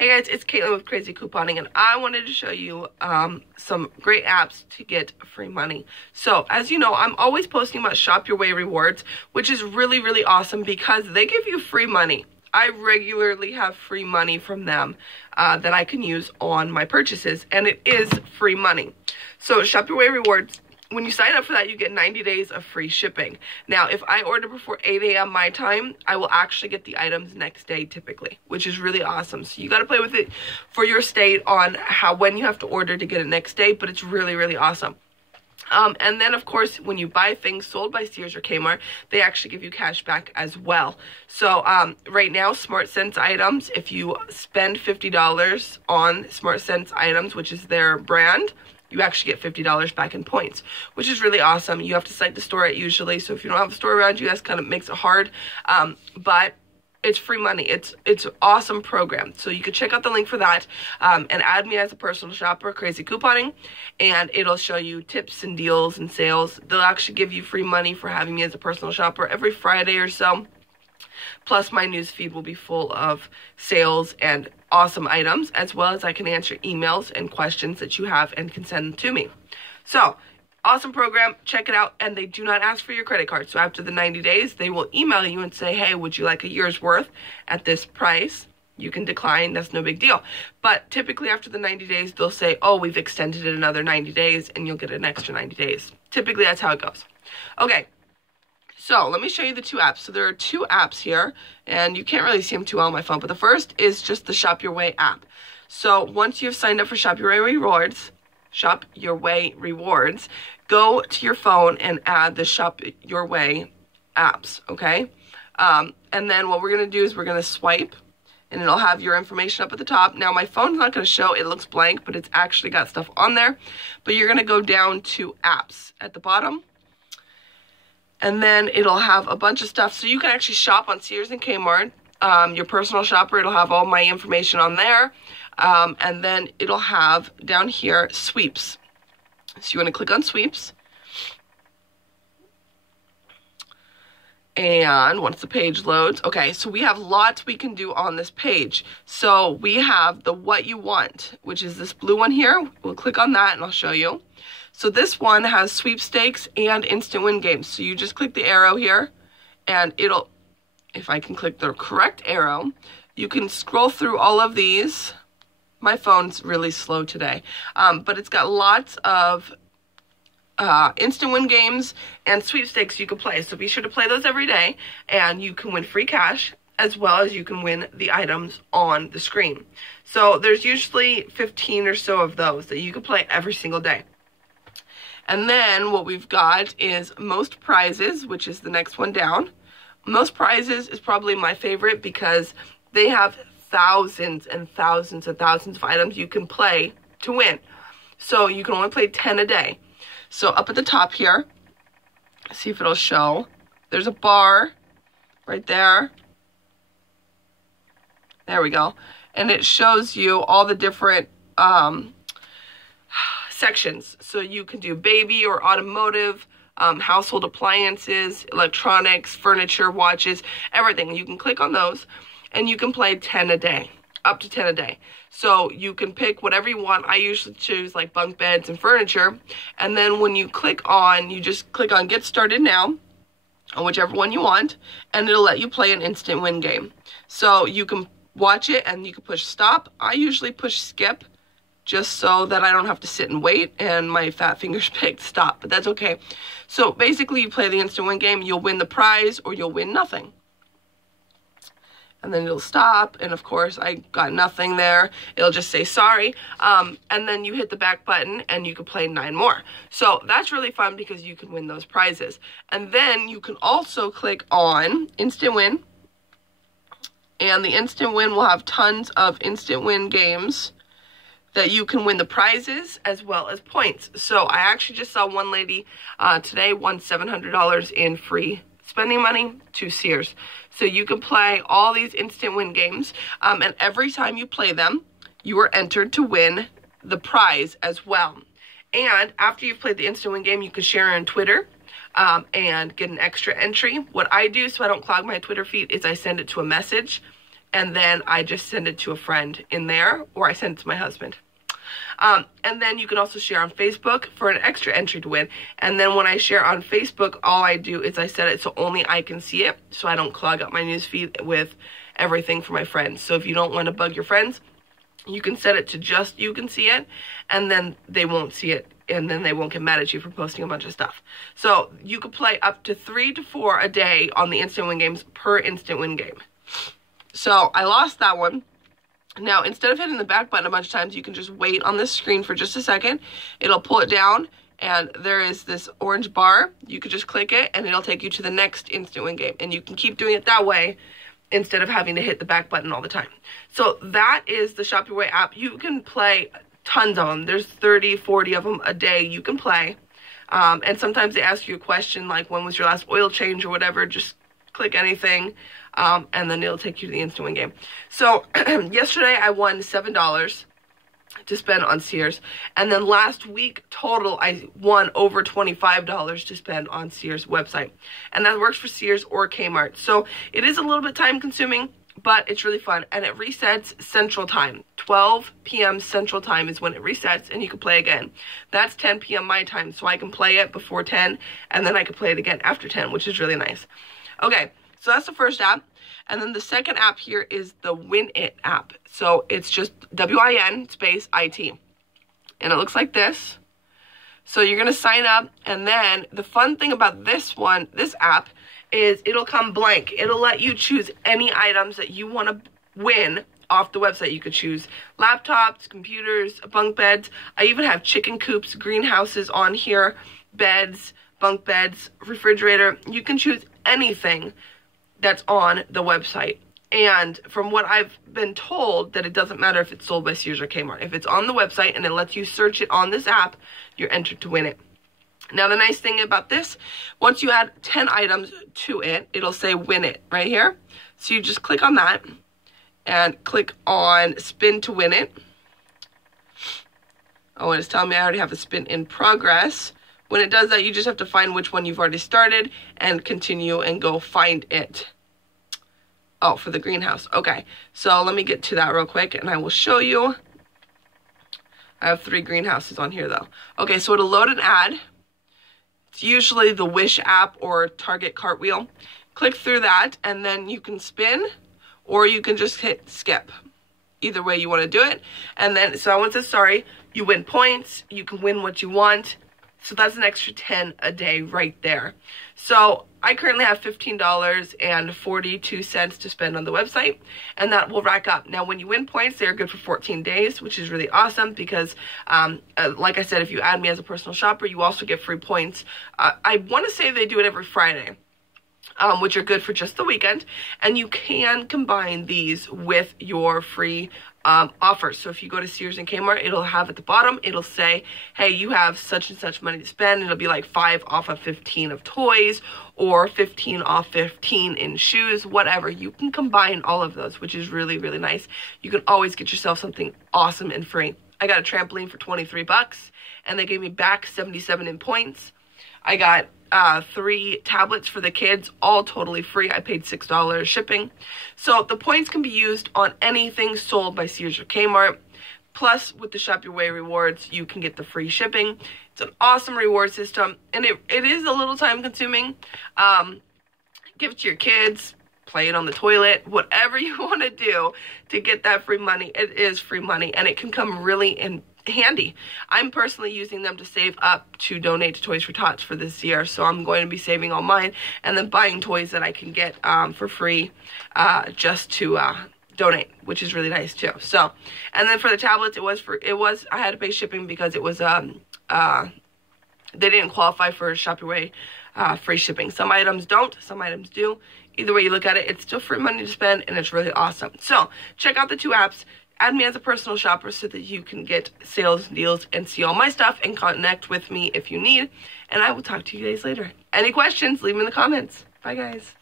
Hey guys, it's Caitlin with Crazy Couponing, and I wanted to show you some great apps to get free money. So, as you know, I'm always posting about Shop Your Way rewards, which is really, really awesome because they give you free money. I regularly have free money from them that I can use on my purchases, and it is free money. So, Shop Your Way rewards, when you sign up for that, you get 90 days of free shipping. Now, if I order before 8 a.m. my time, I will actually get the items next day typically, which is really awesome. So you got to play with it for your state on when you have to order to get it next day, but it's really, really awesome. And then, of course, when you buy things sold by Sears or Kmart, they actually give you cash back as well. So right now, Smart Sense items, if you spend $50 on Smart Sense items, which is their brand, you actually get $50 back in points, which is really awesome. You have to cite the store it usually, so if you don't have a store around you, that kind of makes it hard. But it's free money. It's an awesome program. So you can check out the link for that and add me as a personal shopper, Crazy Couponing, and it'll show you tips and deals and sales. They'll actually give you free money for having me as a personal shopper every Friday or so. Plus, my news feed will be full of sales and awesome items, as well as I can answer emails and questions that you have and can send them to me. So, awesome program. Check it out. And they do not ask for your credit card. So, after the 90 days, they will email you and say, hey, would you like a year's worth at this price? You can decline. That's no big deal. But typically, after the 90 days, they'll say, oh, we've extended it another 90 days, and you'll get an extra 90 days. Typically, that's how it goes. Okay. So, let me show you the two apps. So, there are two apps here, and you can't really see them too well on my phone, but the first is just the Shop Your Way app. So, once you've signed up for Shop Your Way rewards, go to your phone and add the Shop Your Way apps, okay? And then what we're going to do is we're going to swipe, and it'll have your information up at the top. Now, my phone's not going to show. It looks blank, but it's actually got stuff on there. But you're going to go down to apps at the bottom. And then it'll have a bunch of stuff. So you can actually shop on Sears and Kmart. Your personal shopper, it'll have all my information on there. And then it'll have down here sweeps. So you want to click on sweeps. And once the page loads, okay, so we have lots we can do on this page. So we have the what you want, which is this blue one here. We'll click on that and I'll show you. So this one has sweepstakes and instant win games. So you just click the arrow here and it'll, if I can click the correct arrow, you can scroll through all of these. My phone's really slow today, but it's got lots of instant win games and sweepstakes you can play. So be sure to play those every day and you can win free cash as well as you can win the items on the screen. So there's usually 15 or so of those that you can play every single day. And then what we've got is most prizes, which is the next one down. Most prizes is probably my favorite because they have thousands and thousands and thousands of items you can play to win. So you can only play 10 a day. So up at the top here, see if it'll show. There's a bar right there. There we go. And it shows you all the different sections. So you can do baby or automotive, household appliances, electronics, furniture, watches, everything. You can click on those and you can play 10 a day, up to 10 a day. So you can pick whatever you want. I usually choose like bunk beds and furniture. And then when you click on, you just click on get started now on whichever one you want, and it'll let you play an instant win game. So you can watch it and you can push stop. I usually push skip, just so that I don't have to sit and wait and my fat fingers pick stop, but that's okay. So basically you play the instant win game, you'll win the prize or you'll win nothing. And then it'll stop, and of course I got nothing there. It'll just say sorry, and then you hit the back button and you can play 9 more. So that's really fun because you can win those prizes. And then you can also click on instant win, and the instant win will have tons of instant win games that you can win the prizes as well as points. So I actually just saw one lady today won $700 in free spending money to Sears. So you can play all these instant win games, and every time you play them, you are entered to win the prize as well. And after you've played the instant win game, you can share it on Twitter and get an extra entry. What I do so I don't clog my Twitter feed is I send it to a message and then I just send it to a friend in there, or I send it to my husband. And then you can also share on Facebook for an extra entry to win. And then when I share on Facebook, all I do is I set it so only I can see it, so I don't clog up my newsfeed with everything for my friends. So if you don't want to bug your friends, you can set it to just you can see it, and then they won't see it, and then they won't get mad at you for posting a bunch of stuff. So you could play up to 3 to 4 a day on the instant win games per instant win game. So I lost that one. Now, instead of hitting the back button a bunch of times, you can just wait on this screen for just a second. It'll pull it down, and there is this orange bar. You could just click it, and it'll take you to the next instant win game. And you can keep doing it that way instead of having to hit the back button all the time. So that is the Shop Your Way app. You can play tons of them. There's 30, 40 of them a day you can play. And sometimes they ask you a question like, when was your last oil change or whatever. Just click anything. And then it'll take you to the instant win game. So yesterday I won $7 to spend on Sears, and then last week total I won over $25 to spend on Sears website, and that works for Sears or Kmart. So it is a little bit time consuming, but it's really fun, and it resets Central Time. 12 p.m. Central Time is when it resets, and you can play again. That's 10 p.m. my time, so I can play it before 10, and then I can play it again after 10, which is really nice. Okay, so that's the first app. And then the second app here is the Win It app. So it's just WIN space IT. And it looks like this. So you're going to sign up. And then the fun thing about this app, is it'll come blank. It'll let you choose any items that you want to win off the website. You could choose laptops, computers, bunk beds. I even have chicken coops, greenhouses on here, beds, bunk beds, refrigerator. You can choose anything that's on the website. And from what I've been told, that it doesn't matter if it's sold by Sears or Kmart. If it's on the website and it lets you search it on this app, you're entered to win it. Now the nice thing about this, once you add 10 items to it, it'll say win it right here. So you just click on that and click on spin to win it. Oh, and it's telling me I already have a spin in progress. When it does that, you just have to find which one you've already started and continue and go find it. Oh, for the greenhouse. Okay, so let me get to that real quick and I will show you. I have 3 greenhouses on here though. Okay, so it'll load an ad. It's usually the Wish app or Target Cartwheel. Click through that and then you can spin, or you can just hit skip. Either way you want to do it. And then, so once it's sorry, you win points, you can win what you want. So that's an extra 10 a day right there. So I currently have $15.42 to spend on the website, and that will rack up. Now, when you win points, they're good for 14 days, which is really awesome because, like I said, if you add me as a personal shopper, you also get free points. I want to say they do it every Friday. Which are good for just the weekend, and you can combine these with your free offers. So if you go to Sears and Kmart, it'll have at the bottom, it'll say, hey, you have such and such money to spend. It'll be like 5 off of 15 of toys, or 15 off 15 in shoes, whatever. You can combine all of those, which is really, really nice. You can always get yourself something awesome and free. I got a trampoline for 23 bucks, and they gave me back 77 in points. I got 3 tablets for the kids, all totally free. I paid $6 shipping. So the points can be used on anything sold by Sears or Kmart. Plus, with the Shop Your Way rewards, you can get the free shipping. It's an awesome reward system, and it is a little time consuming. Give it to your kids, play it on the toilet, whatever you want to do to get that free money. It is free money, and it can come really in handy. I'm personally using them to save up to donate to Toys for Tots for this year, so I'm going to be saving all mine and then buying toys that I can get for free just to donate, which is really nice too. So, and then for the tablets, I had to pay shipping because it was they didn't qualify for Shop Your Way free shipping. Some items don't, some items do. Either way you look at it, it's still free money to spend, and it's really awesome. So check out the 2 apps. Add me as a personal shopper so that you can get sales, deals, and see all my stuff, and connect with me if you need. And I will talk to you guys later. Any questions, leave them in the comments. Bye, guys.